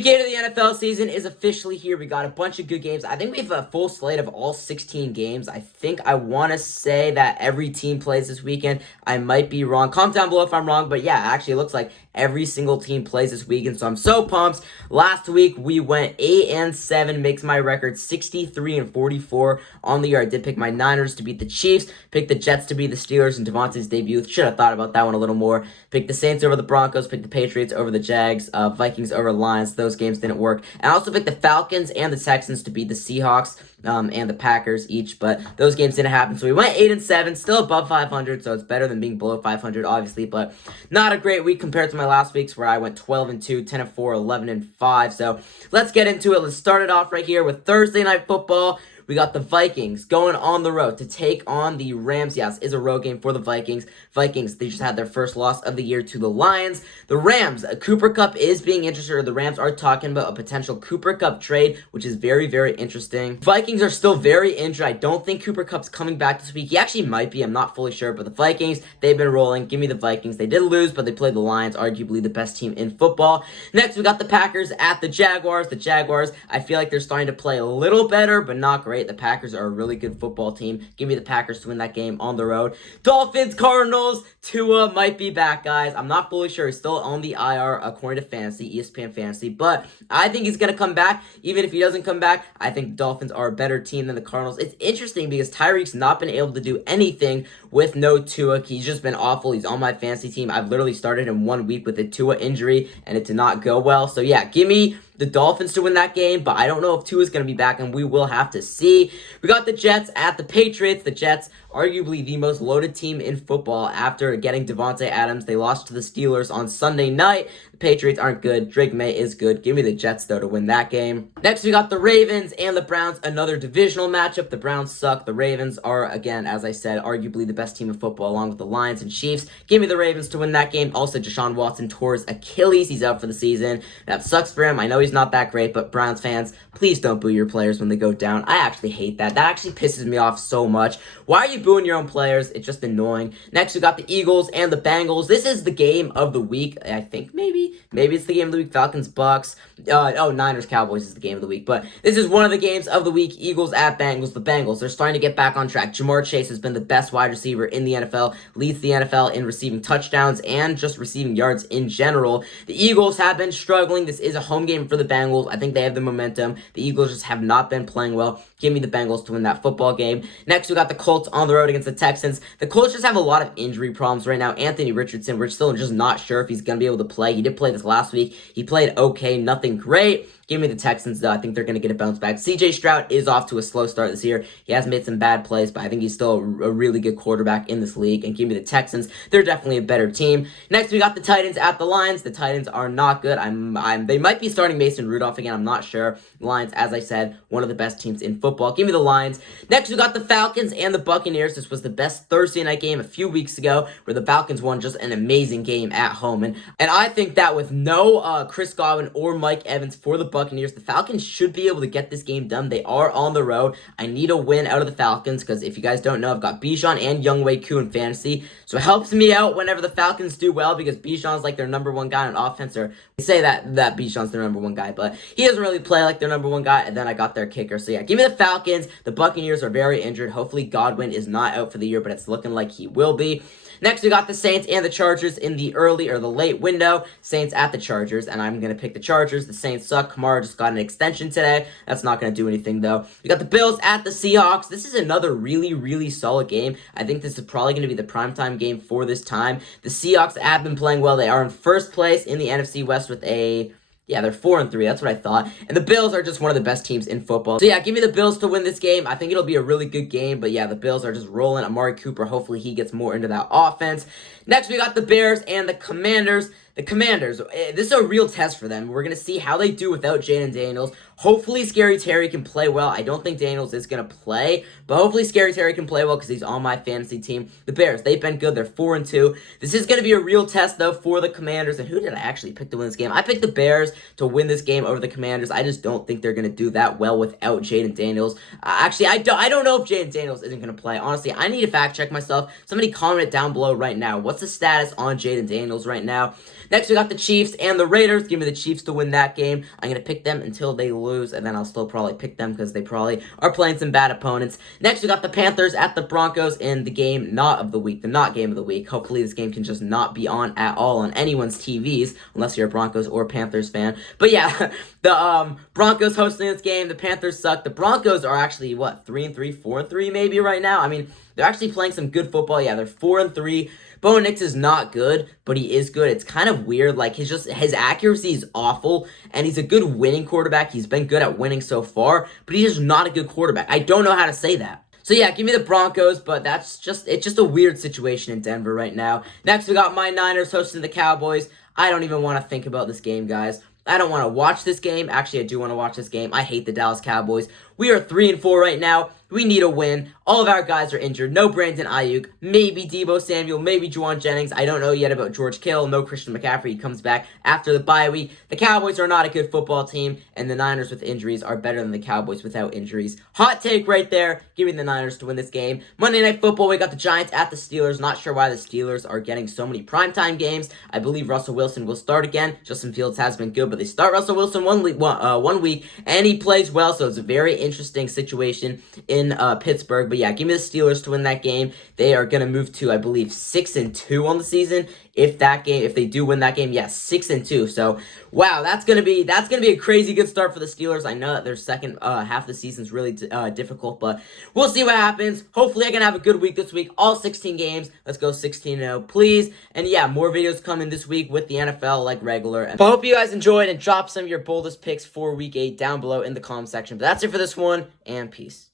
Week 8 of the NFL season is officially here. We got a bunch of good games. I think we have a full slate of all 16 games. I want to say that every team plays this weekend. I might be wrong. Comment down below if I'm wrong. But yeah, actually it looks like every single team plays this weekend. So I'm so pumped. Last week we went 8-7, makes my record 63-44 on the year. I did pick my Niners to beat the Chiefs, picked the Jets to beat the Steelers in Devontae's debut. Should have thought about that one a little more. Picked the Saints over the Broncos, picked the Patriots over the Jags, Vikings over Lions. Those games didn't work. And I also picked the Falcons and the Texans to beat the Seahawks and the Packers each, but those games didn't happen. So we went 8-7, still above 500, so it's better than being below 500, obviously, but not a great week compared to my last weeks where I went 12-2, 10-4, 11-5. So let's get into it. Let's start it off right here with Thursday Night Football. We got the Vikings going on the road to take on the Rams. Yes, is a road game for the Vikings. Vikings, they just had their first loss of the year to the Lions. The Rams, Cooper Kupp is being interested, or the Rams are talking about a potential Cooper Kupp trade, which is very, very interesting. Vikings are still very injured. I don't think Cooper Kupp's coming back this week. He actually might be. I'm not fully sure, but the Vikings, they've been rolling. Give me the Vikings. They did lose, but they played the Lions, arguably the best team in football. Next, we got the Packers at the Jaguars. The Jaguars, I feel like they're starting to play a little better, but not great. The Packers are a really good football team. Give me the Packers to win that game on the road. Dolphins, Cardinals. Tua might be back, guys. I'm not fully sure. He's still on the IR according to Fantasy, ESPN Fantasy, but I think he's going to come back. Even if he doesn't come back, I think the Dolphins are a better team than the Cardinals. It's interesting because Tyreek's not been able to do anything with no Tua. He's just been awful. He's on my fantasy team. I've literally started him 1 week with a Tua injury, and it did not go well. So yeah, give me the Dolphins to win that game, but I don't know if Tua is going to be back, and we will have to see. We got the Jets at the Patriots. The Jets, arguably the most loaded team in football after getting Davante Adams. They lost to the Steelers on Sunday night. The Patriots aren't good. Drake May is good. Give me the Jets, though, to win that game. Next, we got the Ravens and the Browns, another divisional matchup. The Browns suck. The Ravens are, again, as I said, arguably the best team in football, along with the Lions and Chiefs. Give me the Ravens to win that game. Also, Deshaun Watson tore his Achilles. He's out for the season. That sucks for him. I know he's not that great, but Browns fans, please don't boo your players when they go down. I actually hate that. That actually pisses me off so much. Why are you booing your own players? It's just annoying. Next, we got the Eagles and the Bengals. This is the game of the week. I think maybe it's the game of the week. Falcons, Bucks. Niners, Cowboys is the game of the week. But this is one of the games of the week. Eagles at Bengals. The Bengals, they're starting to get back on track. Ja'Marr Chase has been the best wide receiver in the NFL. Leads the NFL in receiving touchdowns and just receiving yards in general. The Eagles have been struggling. This is a home game for the Bengals. I think they have the momentum. The Eagles just have not been playing well. Give me the Bengals to win that football game. Next, we got the Colts on the road against the Texans. The Colts just have a lot of injury problems right now. Anthony Richardson, we're still just not sure if he's going to be able to play. He did play this last week. He played okay, nothing great. Give me the Texans, though. I think they're going to get a bounce back. C.J. Stroud is off to a slow start this year. He has made some bad plays, but I think he's still a really good quarterback in this league. And give me the Texans. They're definitely a better team. Next, we got the Titans at the Lions. The Titans are not good. They might be starting Mason Rudolph again. I'm not sure. Lions, as I said, one of the best teams in football. Give me the Lions. Next, we got the Falcons and the Buccaneers. This was the best Thursday night game a few weeks ago, where the Falcons won just an amazing game at home. And I think that with no Chris Godwin or Mike Evans for the Buccaneers, the Falcons should be able to get this game done. They are on the road. I need a win out of the Falcons because if you guys don't know, I've got Bijan and Younghoe Koo in fantasy. So it helps me out whenever the Falcons do well because Bijan's like their number one guy on offense. Or they say that Bijan's their number one guy, but he doesn't really play like their number one guy. And then I got their kicker. So yeah, give me the Falcons. The Buccaneers are very injured. Hopefully Godwin is not out for the year, but it's looking like he will be. Next, we got the Saints and the Chargers in the early or the late window. Saints at the Chargers, and I'm going to pick the Chargers. The Saints suck. Kamara just got an extension today. That's not going to do anything, though. We got the Bills at the Seahawks. This is another really, really solid game. I think this is probably going to be the primetime game for this time. The Seahawks have been playing well. They are in first place in the NFC West with a... Yeah, they're 4-3. That's what I thought. And the Bills are just one of the best teams in football. So yeah, give me the Bills to win this game. I think it'll be a really good game. But yeah, the Bills are just rolling. Amari Cooper, hopefully he gets more into that offense. Next, we got the Bears and the Commanders. The Commanders, this is a real test for them. We're going to see how they do without Jayden Daniels. Hopefully, Scary Terry can play well. I don't think Daniels is going to play, but hopefully Scary Terry can play well because he's on my fantasy team. The Bears, they've been good. They're 4-2. This is going to be a real test, though, for the Commanders. And who did I actually pick to win this game? I picked the Bears to win this game over the Commanders. I just don't think they're going to do that well without Jayden Daniels. Actually, I don't know if Jayden Daniels isn't going to play. Honestly, I need to fact check myself. Somebody comment it down below right now. What's the status on Jayden Daniels right now? Next, we got the Chiefs and the Raiders. Give me the Chiefs to win that game. I'm going to pick them until they lose, and then I'll still probably pick them because they probably are playing some bad opponents. Next, we got the Panthers at the Broncos in the game not of the week, the not game of the week. Hopefully, this game can just not be on at all on anyone's TVs, unless you're a Broncos or Panthers fan. But yeah, the Broncos hosting this game. The Panthers suck. The Broncos are actually, 3-3, 4-3 maybe right now? I mean, they're actually playing some good football. Yeah, they're 4-3. Bo Nix is not good, but he is good. It's kind of weird. Like, his accuracy is awful, and he's a good winning quarterback. He's been good at winning so far, but he's just not a good quarterback. I don't know how to say that. So yeah, give me the Broncos, but it's just a weird situation in Denver right now. Next, we got my Niners hosting the Cowboys. I don't even want to think about this game, guys. I don't want to watch this game. Actually, I do want to watch this game. I hate the Dallas Cowboys. We are 3-4 right now. We need a win. All of our guys are injured. No Brandon Ayuk. Maybe Deebo Samuel. Maybe Juwan Jennings. I don't know yet about George Kittle. No Christian McCaffrey. He comes back after the bye week. The Cowboys are not a good football team, and the Niners with injuries are better than the Cowboys without injuries. Hot take right there. Give me the Niners to win this game. Monday Night Football, we got the Giants at the Steelers. Not sure why the Steelers are getting so many primetime games. I believe Russell Wilson will start again. Justin Fields has been good, but they start Russell Wilson one week, and he plays well, so it's a very interesting situation in Pittsburgh. But yeah, give me the Steelers to win that game. They are going to move to, I believe, 6-2 on the season. If they do win that game, yes, 6-2. So, wow, that's gonna be a crazy good start for the Steelers. I know that their second half of the season is really difficult, but we'll see what happens. Hopefully, I can have a good week this week. All 16 games. Let's go 16-0, please. And yeah, more videos coming this week with the NFL like regular. And I hope you guys enjoyed and drop some of your boldest picks for Week 8 down below in the comment section. But that's it for this one, and peace.